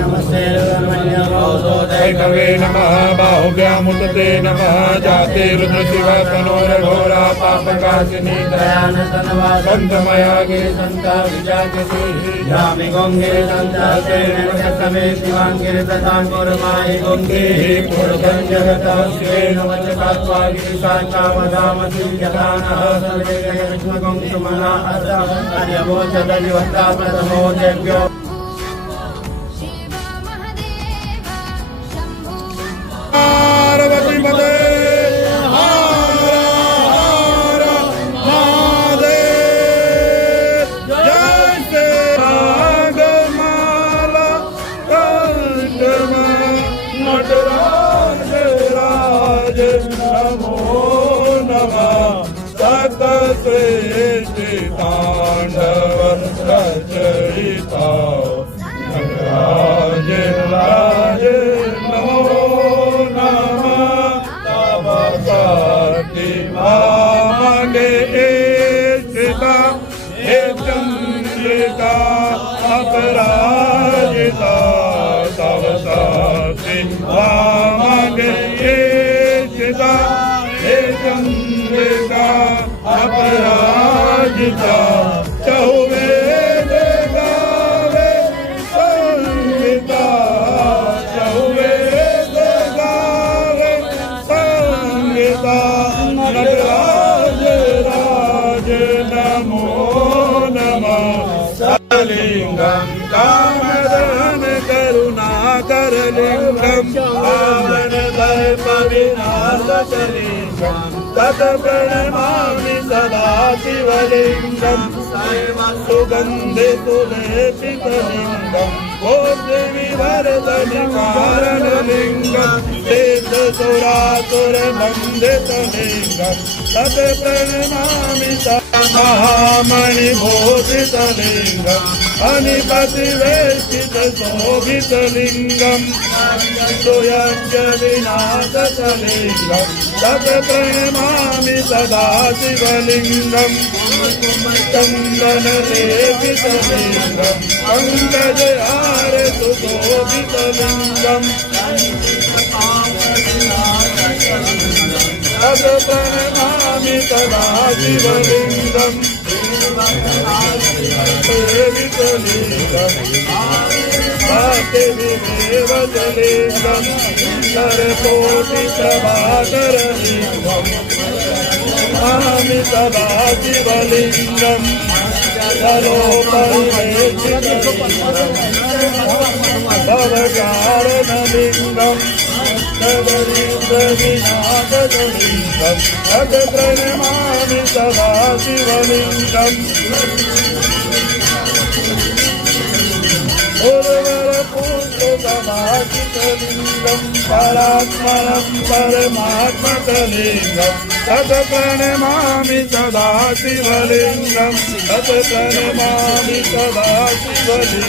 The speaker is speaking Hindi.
नमस्ते वैष्णवे नमः बाहुव्यामुदते नमः जाते रुद्रशिवा तनोरघोरा पापकाशिनी दयानतनवासन्तमया गिरिसन्ता विजागति यामि गंगे दन्तासे नमस्तमे शिवां गिरिततां कुर्मायि गंगे पुरुषं जगतः शिवेन वचकात्वा गिरिशाखावधामति यथानः सर्वे विष्णुगं सुमना अर्यवोचत जीवत्ता प्रथमो देव्यो पार्वती पदे हर हर महादेव जय श्री रागमाला कंठमा नटराज राज नमो नमः सतश्रेष्ठी तांडव रचयिता नटराज राज नमो मागे स्थिता हे चंद्रिका अपराजिता तव साथी मागे स्थिता हे चंद्रिका अपराजिता चहुवेद गावे संगीता चहुवेद गावे संगीता नटराज राज नमो नमः लिंगम कामदहन करुणाकर लिंगम पावन दर्प विनाशलिंगम तत प्रणमामि सदा शिवलिंगम सुगंधि सुलेपितलिंगम कोटिविवर्धनिकारणलिंगम सिद्धसुरासुरबन्धितलिंगम तत् प्रणमामि महामणिभूषितलिंगम अनिपतिवेष्टितशोभितलिंगम सुयज्ञविनाशकलिंगम तत् प्रणमामि सदा शिवलिंगम चन्दनलेपितलिंगम पङ्कजहार सुशोभितलिंगम तत् प्रणमामि सदा शिवलिंगम सेवितलिंगम भातिविदेव जलिंगम सर्वकोटिप्रभाकरलिंगम नमामि सदा शिवलिंगम जलोपरिवेशितलिंगम भवकारणलिंगम विनाशलिंगम तत् प्रणमामि सदा शिवलिंगम उर्वरपुत्रसमाहितलिंगम परात्मनं परमात्मकलिंगम तत् प्रणमामि सदा शिवलिंगम तत् प्रणमामि सदा शिवलिंगम।